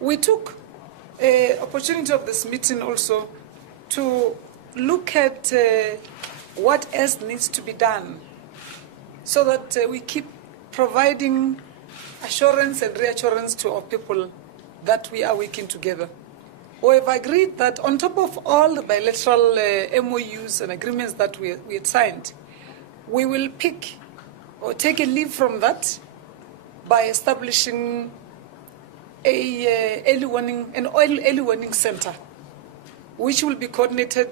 We took an opportunity of this meeting also to look at what else needs to be done so that we keep providing assurance and reassurance to our people that we are working together. We have agreed that on top of all the bilateral MOUs and agreements that we had signed, we will pick or take a leave from that by establishing an early warning center, which will be coordinated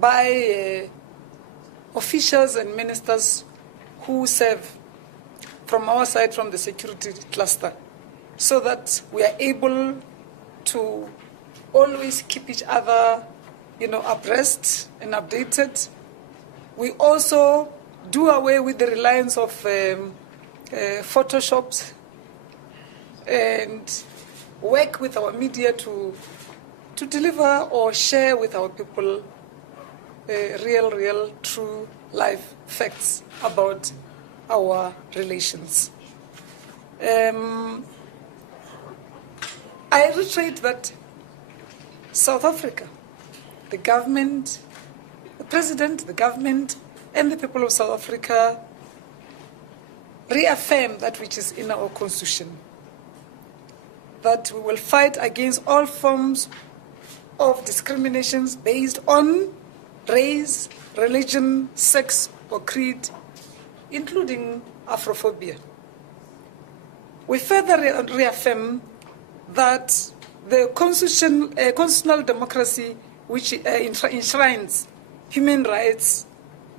by officials and ministers who serve from our side, from the security cluster, so that we are able to always keep each other, abreast and updated. We also do away with the reliance of photoshops and work with our media to deliver or share with our people real, true life facts about our relations. I reiterate that South Africa, the government, the president, the government, and the people of South Africa reaffirm that which is in our constitution, that we will fight against all forms of discriminations based on race, religion, sex, or creed, including Afrophobia. We further reaffirm that the constitutional democracy which enshrines human rights,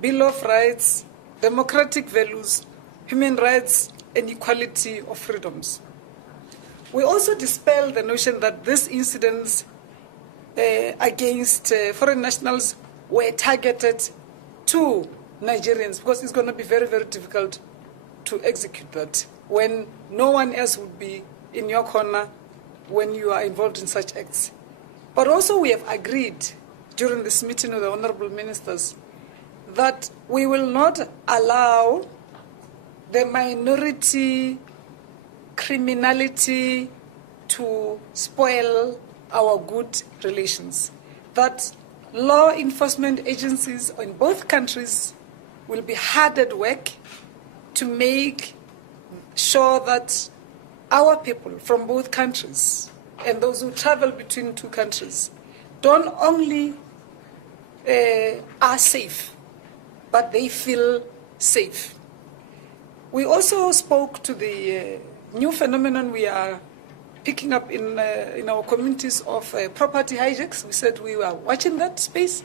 Bill of Rights, democratic values, human rights, and equality of freedoms. We also dispel the notion that these incidents against foreign nationals were targeted to Nigerians, because it's going to be very, very difficult to execute that when no one else would be in your corner when you are involved in such acts. But also we have agreed during this meeting with the honorable ministers that we will not allow the minority criminality to spoil our good relations, that law enforcement agencies in both countries will be hard at work to make sure that our people from both countries and those who travel between two countries don't only are safe, but they feel safe. We also spoke to the new phenomenon we are picking up in our communities of property hijacks. We said we are watching that space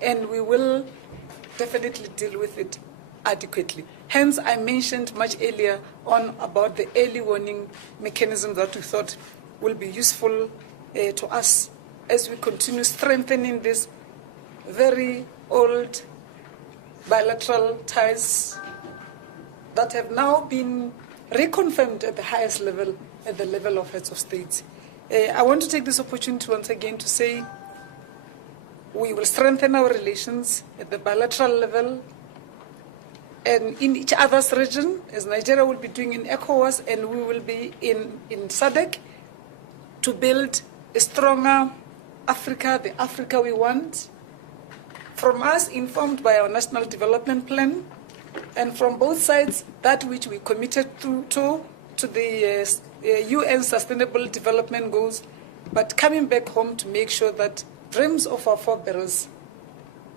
and we will definitely deal with it adequately. Hence, I mentioned much earlier on about the early warning mechanism that we thought will be useful to us as we continue strengthening this very old bilateral ties that have now been reconfirmed at the highest level, at the level of heads of state. I want to take this opportunity once again to say we will strengthen our relations at the bilateral level and in each other's region, as Nigeria will be doing in ECOWAS, and we will be in SADC, to build a stronger Africa, the Africa we want, from us informed by our national development plan, and from both sides that which we committed to the UN Sustainable Development Goals, but coming back home to make sure that dreams of our forebears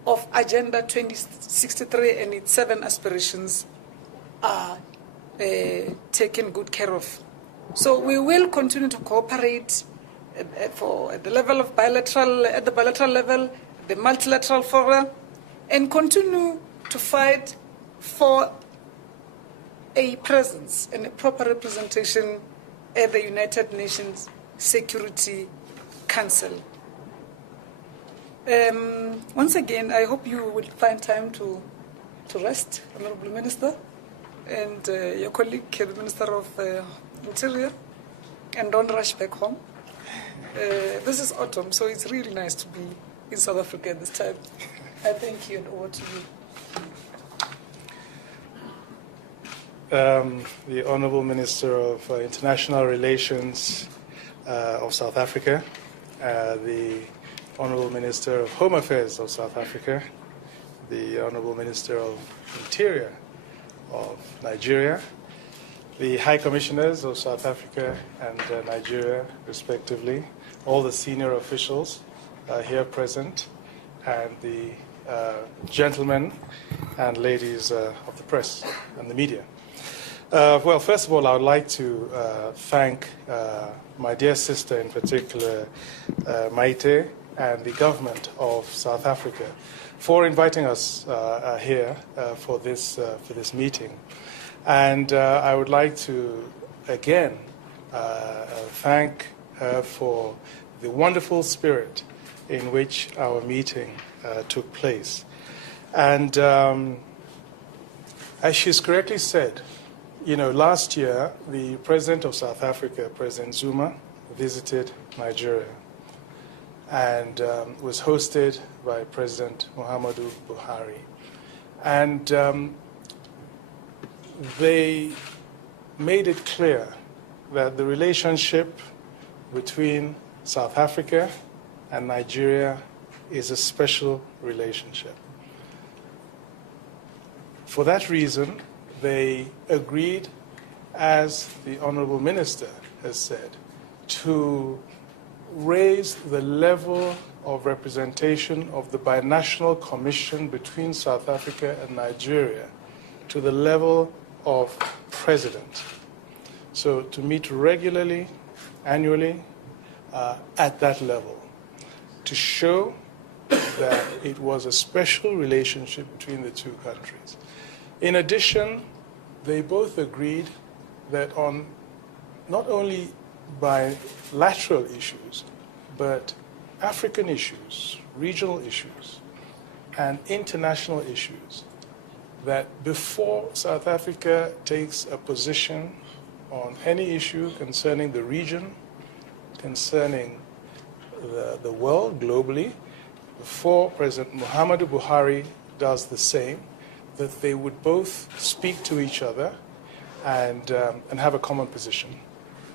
of Agenda 2063 and its 7 aspirations are taken good care of. So we will continue to cooperate at the level of at the bilateral level, the multilateral fora, and continue to fight for a presence and a proper representation at the United Nations Security Council. Once again, I hope you will find time to rest, Honorable Minister, and your colleague, the Minister of Interior, and don't rush back home. This is autumn, so it's really nice to be in South Africa at this time. I thank you, and over to you. The Honorable Minister of International Relations, of South Africa, the Honorable Minister of Home Affairs of South Africa, the Honorable Minister of Interior of Nigeria, the High Commissioners of South Africa and Nigeria, respectively, all the senior officials here present, and the gentlemen and ladies of the press and the media. Well, first of all, I would like to thank my dear sister, in particular, Maite, and the government of South Africa for inviting us here for this meeting. And I would like to, again, thank her for the wonderful spirit in which our meeting took place. And as she's correctly said, you know, last year, the President of South Africa, President Zuma, visited Nigeria and was hosted by President Muhammadu Buhari. And they made it clear that the relationship between South Africa and Nigeria is a special relationship. For that reason, they agreed, as the Honorable Minister has said, to raise the level of representation of the binational commission between South Africa and Nigeria to the level of president. So to meet regularly, annually, at that level, to show that it was a special relationship between the two countries. In addition, they both agreed that on not only bilateral issues, but African issues, regional issues, and international issues, that before South Africa takes a position on any issue concerning the region, concerning the world globally, before President Muhammadu Buhari does the same, that they would both speak to each other and have a common position.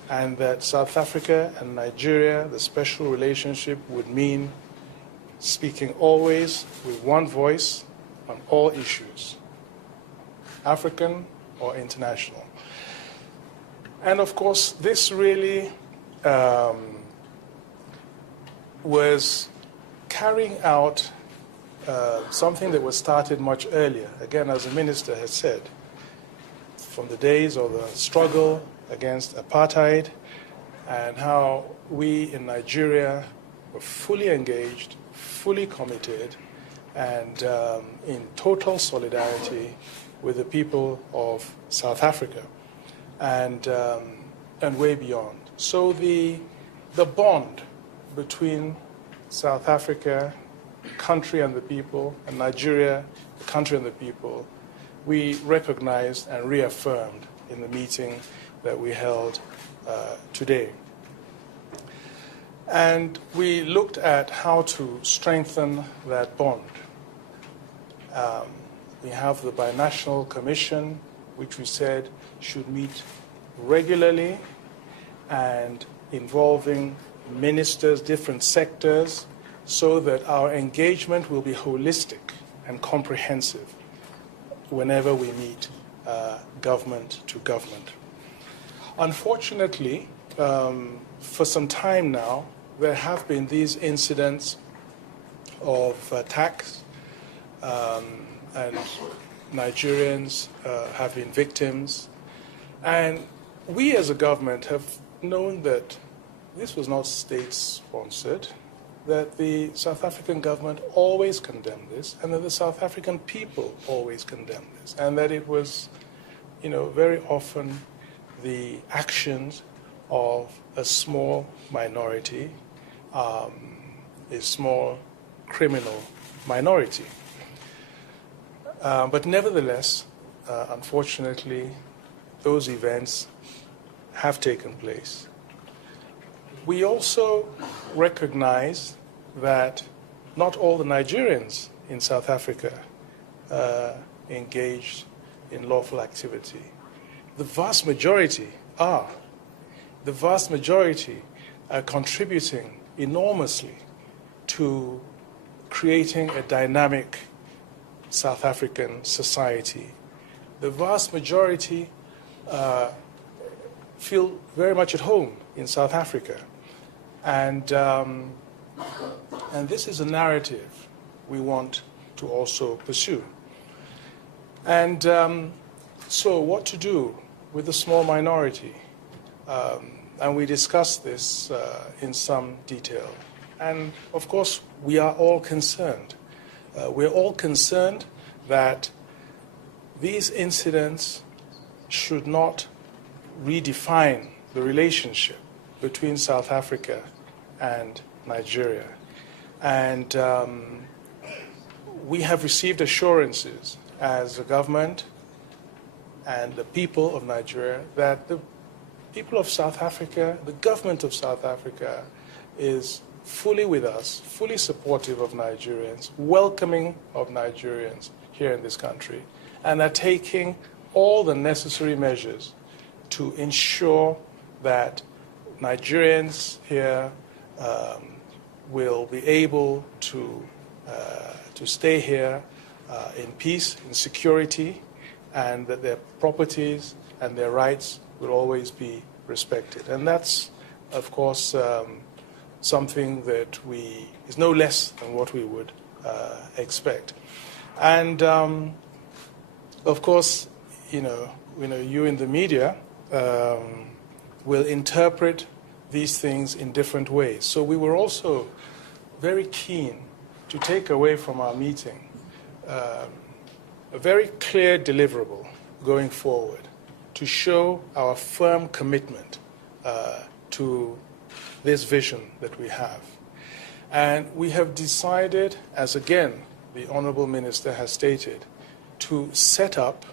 And that South Africa and Nigeria, the special relationship would mean speaking always with one voice on all issues, African or international. And of course, this really was carrying out something that was started much earlier, again, as the minister has said, from the days of the struggle against apartheid, and how we in Nigeria were fully engaged, fully committed, and in total solidarity with the people of South Africa, and way beyond. So the bond between South Africa, the country and the people, and Nigeria, the country and the people, we recognized and reaffirmed in the meeting that we held today. And we looked at how to strengthen that bond. We have the Binational Commission, which we said should meet regularly and involving ministers, different sectors, so that our engagement will be holistic and comprehensive whenever we meet government to government. Unfortunately, for some time now, there have been these incidents of attacks, and Nigerians have been victims. And we as a government have known that this was not state-sponsored, that the South African government always condemned this, and that the South African people always condemned this, and that it was, very often the actions of a small minority, a small criminal minority. But nevertheless, unfortunately, those events have taken place. We also recognize that not all the Nigerians in South Africa engaged in lawful activity. The vast majority are. The vast majority contributing enormously to creating a dynamic South African society. The vast majority feel very much at home in South Africa. And this is a narrative we want to also pursue. And so what to do with the small minority? And we discussed this in some detail. And of course, we are all concerned. We're all concerned that these incidents should not redefine the relationship between South Africa and Nigeria. And we have received assurances as a government and the people of Nigeria that the people of South Africa, the government of South Africa, is fully with us, fully supportive of Nigerians, welcoming of Nigerians here in this country, and are taking all the necessary measures to ensure that Nigerians here will be able to stay here in peace, in security, and that their properties and their rights will always be respected. And that's, of course, something that is no less than what we would expect. And of course, you in the media will interpret these things in different ways. So we were also very keen to take away from our meeting a very clear deliverable going forward to show our firm commitment to this vision that we have. And we have decided, as again the Honourable Minister has stated, to set up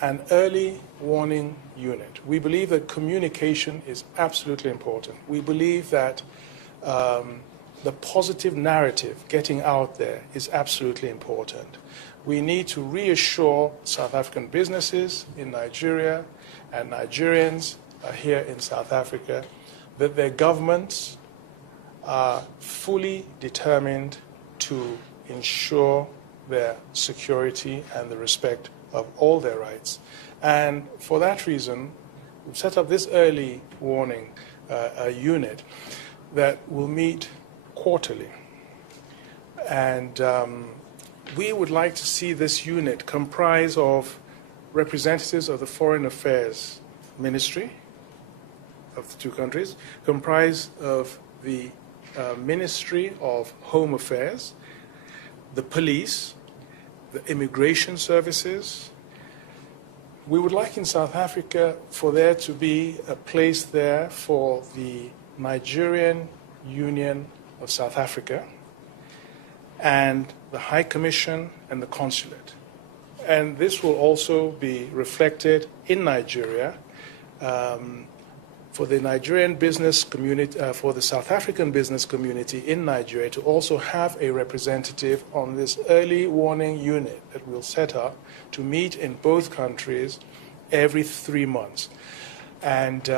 an early warning unit. We believe that communication is absolutely important. We believe that the positive narrative getting out there is absolutely important. We need to reassure South African businesses in Nigeria and Nigerians here in South Africa that their governments are fully determined to ensure their security and the respect of all their rights. And for that reason, we've set up this early warning unit that will meet quarterly. And we would like to see this unit comprise of representatives of the Foreign Affairs Ministry of the two countries, comprise of the Ministry of Home Affairs, the police, the immigration services. We would like in South Africa for there to be a place there for the Nigerian Union of South Africa and the High Commission and the Consulate. And this will also be reflected in Nigeria for the Nigerian business community, for the South African business community in Nigeria to also have a representative on this early warning unit that we'll set up to meet in both countries every 3 months. And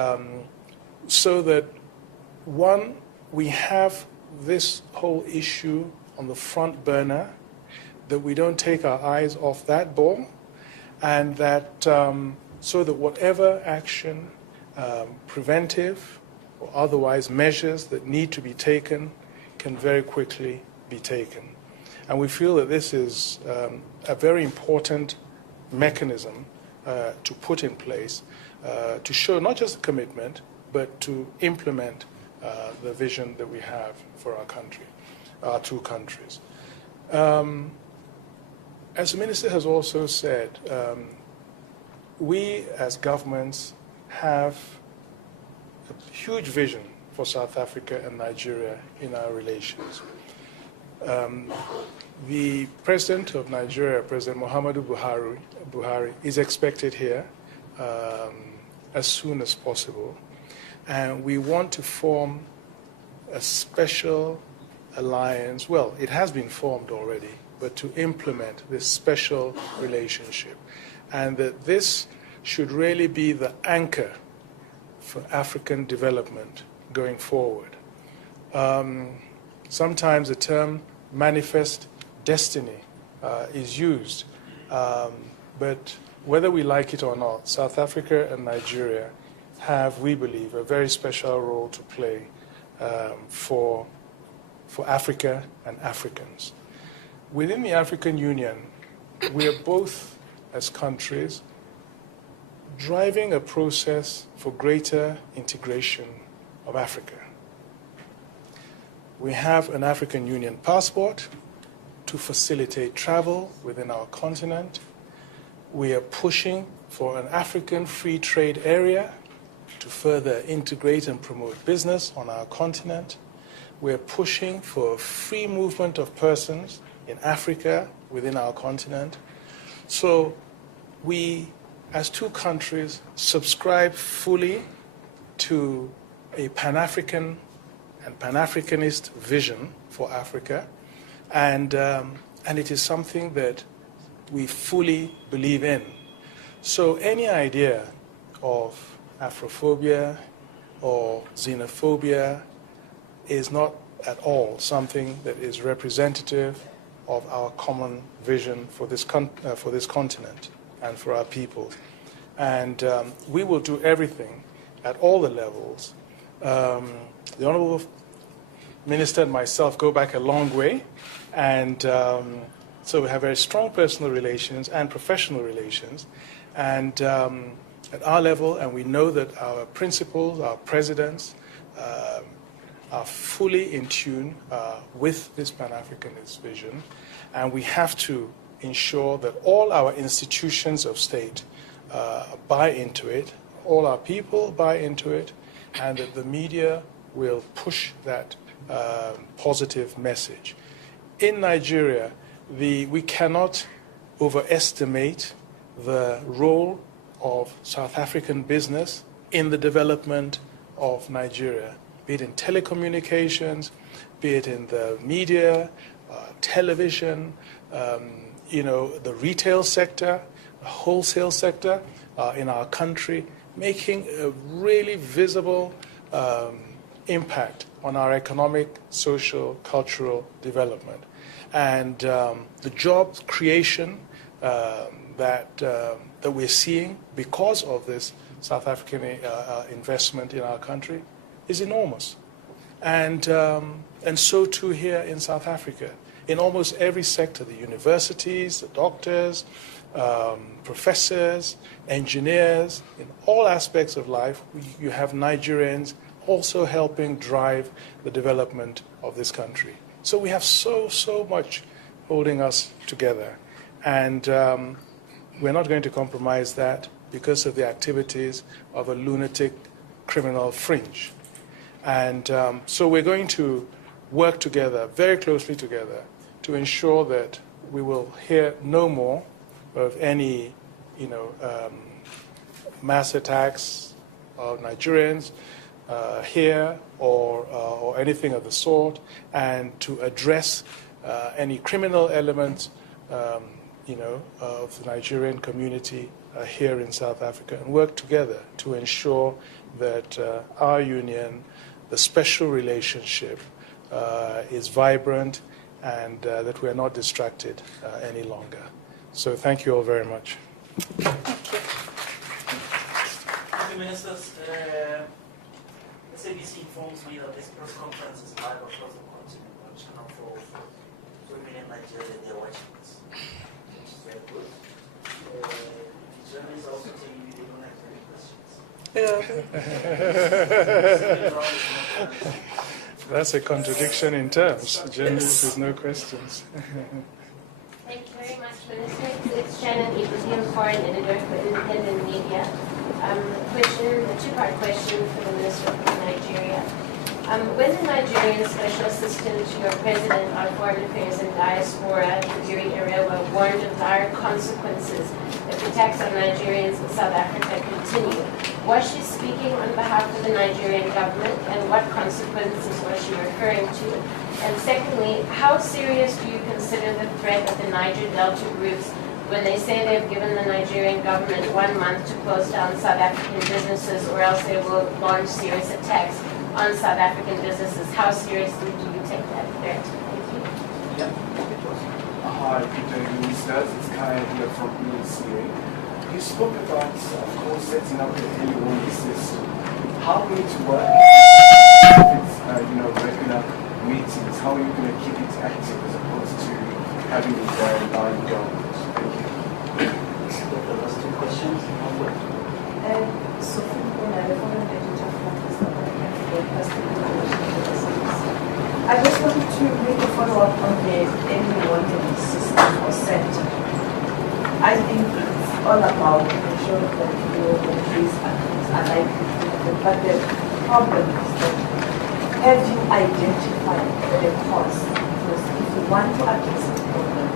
so that, one, we have this whole issue on the front burner, that we don't take our eyes off that ball, and that so that whatever action, preventive or otherwise measures that need to be taken can very quickly be taken. And we feel that this is a very important mechanism to put in place to show not just the commitment, but to implement the vision that we have for our country, our two countries. As the Minister has also said, we as governments have a huge vision for South Africa and Nigeria in our relations. The President of Nigeria, President Muhammadu Buhari, is expected here as soon as possible. And we want to form a special alliance. Well, it has been formed already, but to implement this special relationship. And that this should really be the anchor for African development going forward. sometimes the term manifest destiny is used. But whether we like it or not, South Africa and Nigeria have, we believe, a very special role to play for Africa and Africans. Within the African Union, we are both, as countries, driving a process for greater integration of Africa. We have an African Union passport to facilitate travel within our continent. We are pushing for an African free trade area to further integrate and promote business on our continent. We're pushing for free movement of persons in Africa within our continent. So we, as two countries, subscribe fully to a Pan-African and Pan-Africanist vision for Africa, and it is something that we fully believe in. So any idea of Afrophobia or xenophobia is not at all something that is representative of our common vision for this continent and for our people. And we will do everything at all the levels. The Honourable Minister and myself go back a long way, and so we have very strong personal relations and professional relations. And at our level, and we know that our principals, our presidents, are fully in tune with this Pan-Africanist vision, and we have to ensure that all our institutions of state buy into it, all our people buy into it, and that the media will push that positive message. In Nigeria, we cannot overestimate the role of South African business in the development of Nigeria, be it in telecommunications, be it in the media, television, the retail sector, the wholesale sector in our country, making a really visible impact on our economic, social, cultural development. And the job creation that we're seeing because of this South African investment in our country is enormous. And so too here in South Africa. In almost every sector, the universities, the doctors, professors, engineers, in all aspects of life, you have Nigerians also helping drive the development of this country. So we have so much holding us together. And we're not going to compromise that because of the activities of a lunatic criminal fringe. And so we're going to work together, very closely together, to ensure that we will hear no more of any, mass attacks of Nigerians here or anything of the sort, and to address any criminal elements, of the Nigerian community here in South Africa, and work together to ensure that our union, the special relationship, is vibrant and that we are not distracted any longer. So thank you all very much. Thank you, Ministers. SABC informs me that this press conference is live across the continent on Channel 4. So women in Nigeria, they're watching this, which is very good. The journalists also tell you they don't have any questions. That's a contradiction in terms. Journalists with no questions. Thank you very much, Minister. It's Shannon Ibrahim, foreign editor for Independent Media. A two-part question for the Minister of Nigeria. When the Nigerian Special Assistant to your President on Foreign Affairs and Diaspora, Yuri Erewa, warned of dire consequences if attacks on Nigerians in South Africa continue, was she speaking on behalf of the Nigerian government, and what consequences was she referring to? And secondly, how serious do you consider the threat of the Niger Delta groups when they say they've given the Nigerian government 1 month to close down South African businesses, or else they will launch serious attacks on on South African businesses. How seriously do you take that threat? Thank you. Yeah. Hi, good day, Ministers. It's Kaya here from ECA. You spoke about, of course, setting up the early warning system. How will it work if it's, regular meetings? How are you going to keep it active as opposed to having it lying dormant? Thank you. The last two questions. I just wanted to make a follow-up on the early warning system or center. I think it's all about making sure that these are likely to happen. But the problem is that have you identified the cause? Because if you want to address the problem,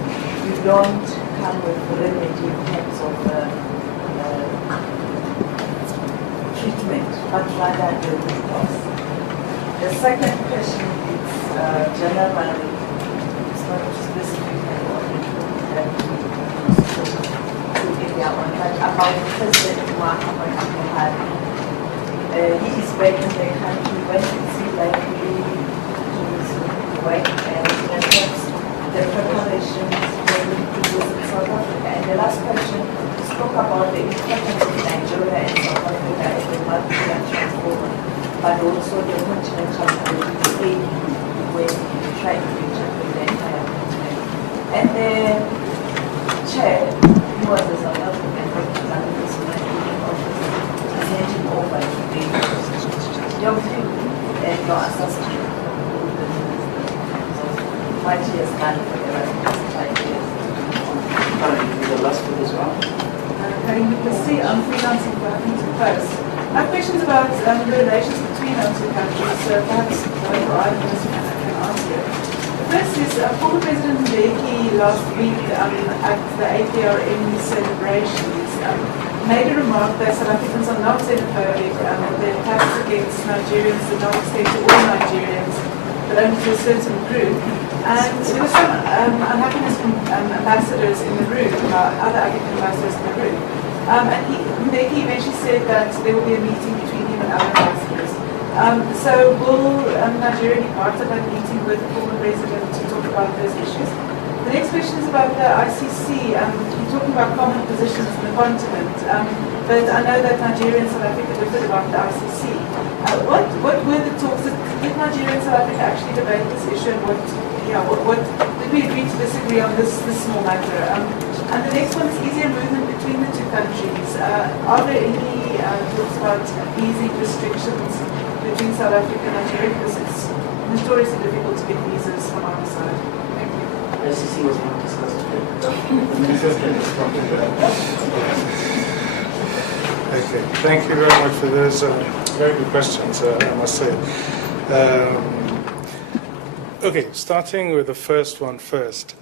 you don't come with remedy in terms of treatment, but rather the root cause. The second question is generally, it's not specifically on to India on, but about President Muhammad Buhari. He is back in the country. When is he likely to resume work? And in terms the preparations for to visit South Africa. And the last question, you spoke about the importance of Nigeria and South Africa as a multilateral forum, but also the continental community, where you try to reach out with the entire continent. And the chair, he was a South African representative in office, and handing over to the your view and your assessment of what he has done for the last 5 years. The last one as well. Karim, you can see I'm freelancing for Huffington Post. I have questions about the relations between our two countries, so perhaps one for either person can answer. The first is former President Mbeki last week at the APRM celebrations made a remark that South Africans are not xenophobic, that their attacks against Nigerians do not extend to all Nigerians, but only to a certain group. And there were some unhappiness from ambassadors in the room, other African ambassadors in the room. And Mbeki eventually said that there will be a meeting between him and other ambassadors. So will Nigeria be part of that meeting with the former president to talk about those issues? The next question is about the ICC. You're talking about common positions in the continent, but I know that Nigeria and South Africa differed about the ICC. What were the talks? Did Nigeria and South Africa actually debate this issue? And what did we agree to disagree on this small matter? And the next one is easier movement between the two countries. Are there any talks about easing restrictions between South Africa and Nigeria? Because it's notoriously difficult to get visas from our side. Thank you. SEC was not discussed today. Okay, thank you very much for those very good questions, I must say. Okay, starting with the first one first,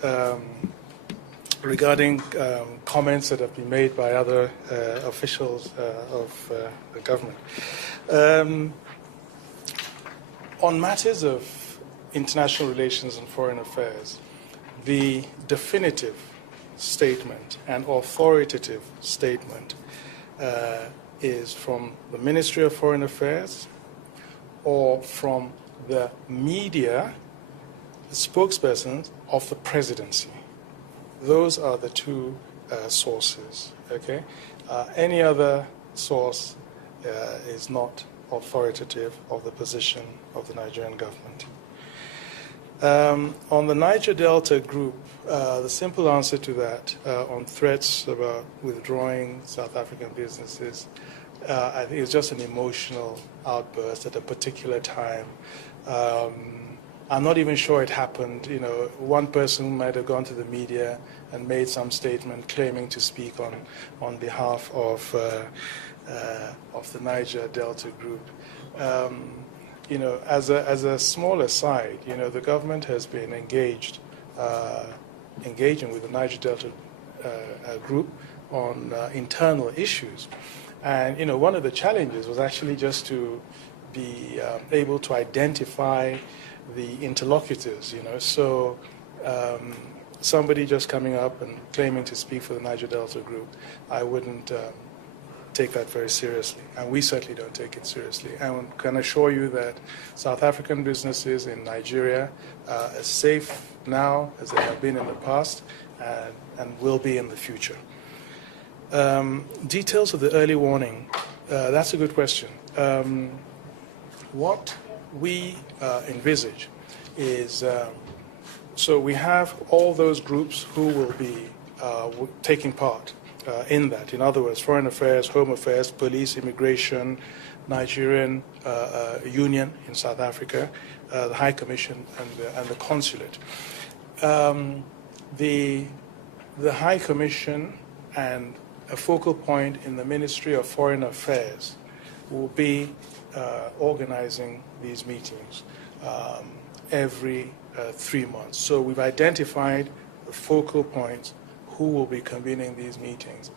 regarding comments that have been made by other officials of the government. On matters of international relations and foreign affairs, the definitive statement and authoritative statement is from the Ministry of Foreign Affairs or from the media spokespersons of the presidency. Those are the two sources, okay? Any other source is not authoritative of the position of the Nigerian government. On the Niger Delta group, the simple answer to that on threats about withdrawing South African businesses, I think it's just an emotional outburst at a particular time. I'm not even sure it happened. You know, one person might have gone to the media and made some statement claiming to speak on behalf of the Niger Delta group. You know, as a small aside, you know, the government has been engaging with the Niger Delta group on internal issues. And, you know, one of the challenges was actually just to be able to identify the interlocutors, you know. So somebody just coming up and claiming to speak for the Niger Delta group, I wouldn't take that very seriously, and we certainly don't take it seriously. And can assure you that South African businesses in Nigeria are as safe now as they have been in the past and will be in the future. Details of the early warning, that's a good question. What we envisage is, so we have all those groups who will be taking part in that. In other words, foreign affairs, home affairs, police, immigration, Nigerian Union in South Africa, the High Commission, and the consulate. The High Commission and a focal point in the Ministry of Foreign Affairs will be organizing these meetings every 3 months. So we've identified the focal points who will be convening these meetings.